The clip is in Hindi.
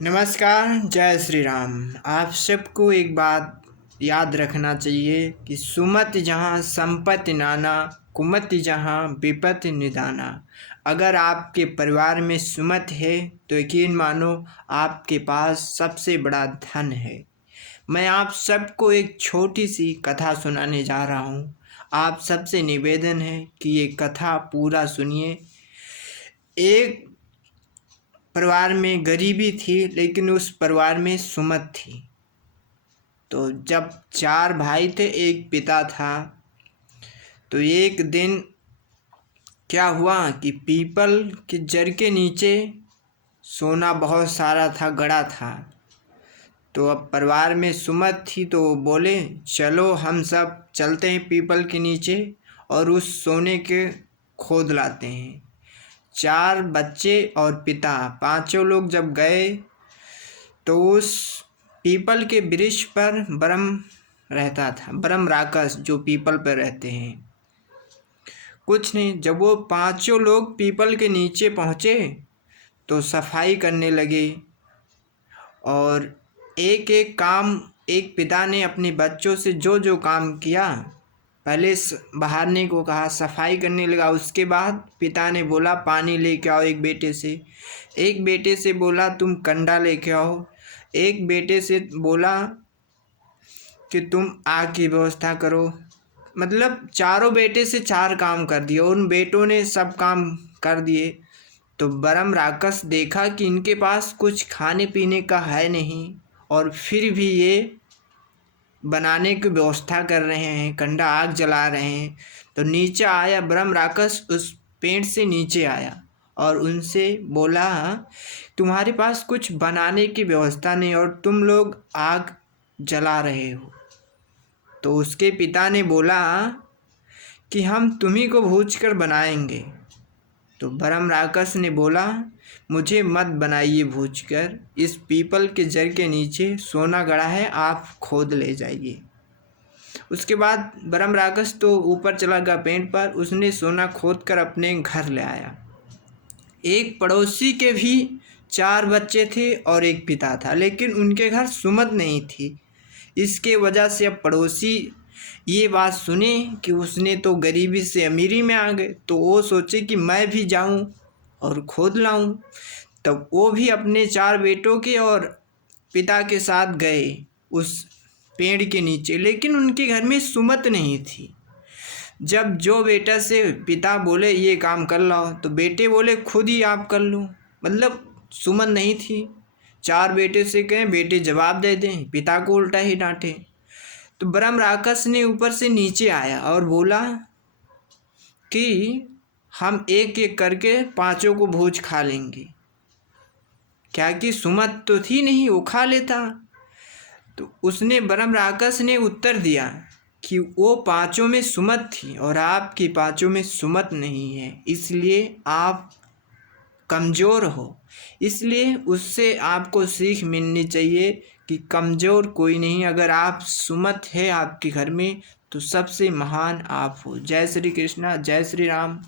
नमस्कार, जय श्री राम। आप सबको एक बात याद रखना चाहिए कि सुमति जहाँ संपत्ति नाना, कुमति जहाँ विपत्ति निदाना। अगर आपके परिवार में सुमति है तो यकीन मानो आपके पास सबसे बड़ा धन है। मैं आप सबको एक छोटी सी कथा सुनाने जा रहा हूँ। आप सबसे निवेदन है कि ये कथा पूरा सुनिए। एक परिवार में गरीबी थी, लेकिन उस परिवार में सुमति थी। तो जब 4 भाई थे, एक पिता था। तो एक दिन क्या हुआ कि पीपल के जड़ के नीचे सोना बहुत सारा था, गड़ा था। तो अब परिवार में सुमति थी, तो वो बोले चलो हम सब चलते हैं पीपल के नीचे और उस सोने के खोद लाते हैं। 4 बच्चे और पिता, पांचों लोग जब गए तो उस पीपल के वृक्ष पर ब्रह्म रहता था, ब्रह्म राक्षस जो पीपल पर रहते हैं। कुछ नहीं, जब वो पांचों लोग पीपल के नीचे पहुँचे तो सफाई करने लगे और एक एक काम एक पिता ने अपने बच्चों से जो जो काम किया, पहले बहारने को कहा, सफाई करने लगा। उसके बाद पिता ने बोला पानी लेके आओ एक बेटे से, एक बेटे से बोला तुम कंडा लेके आओ, एक बेटे से बोला कि तुम आग की व्यवस्था करो। मतलब चारों बेटे से 4 काम कर दिए। उन बेटों ने सब काम कर दिए। तो ब्रह्म राक्षस देखा कि इनके पास कुछ खाने पीने का है नहीं और फिर भी ये बनाने की व्यवस्था कर रहे हैं, कंडा आग जला रहे हैं। तो नीचे आया ब्रह्म राक्षस, उस पेड़ से नीचे आया और उनसे बोला तुम्हारे पास कुछ बनाने की व्यवस्था नहीं और तुम लोग आग जला रहे हो। तो उसके पिता ने बोला कि हम तुम्ही को भूज कर बनाएंगे। तो ब्रह्म राक्षस ने बोला मुझे मत बनाइए भूज कर, इस पीपल के जड़ के नीचे सोना गड़ा है, आप खोद ले जाइए। उसके बाद ब्रह्म राक्षस तो ऊपर चला गया पेड़ पर, उसने सोना खोद कर अपने घर ले आया। एक पड़ोसी के भी 4 बच्चे थे और एक पिता था, लेकिन उनके घर सुमति नहीं थी। इसके वजह से अब पड़ोसी ये बात सुने कि उसने तो गरीबी से अमीरी में आ गए, तो वो सोचे कि मैं भी जाऊं और खोद लाऊं। तब वो भी अपने 4 बेटों के और पिता के साथ गए उस पेड़ के नीचे, लेकिन उनके घर में सुमति नहीं थी। जब जो बेटा से पिता बोले ये काम कर लाओ, तो बेटे बोले खुद ही आप कर लो। मतलब सुमति नहीं थी। 4 बेटे से कहें बेटे जवाब दे दें, पिता को उल्टा ही डांटे। तो ब्रह्म राक्षस ने ऊपर से नीचे आया और बोला कि हम एक एक करके पांचों को भोज खा लेंगे। क्या कि सुमति तो थी नहीं, वो खा लेता। तो उसने ब्रह्म राक्षस ने उत्तर दिया कि वो पांचों में सुमति थी और आपकी पांचों में सुमति नहीं है, इसलिए आप कमज़ोर हो। इसलिए उससे आपको सीख मिलनी चाहिए कि कमज़ोर कोई नहीं, अगर आप सुमति है आपके घर में तो सबसे महान आप हो। जय श्री कृष्णा, जय श्री राम।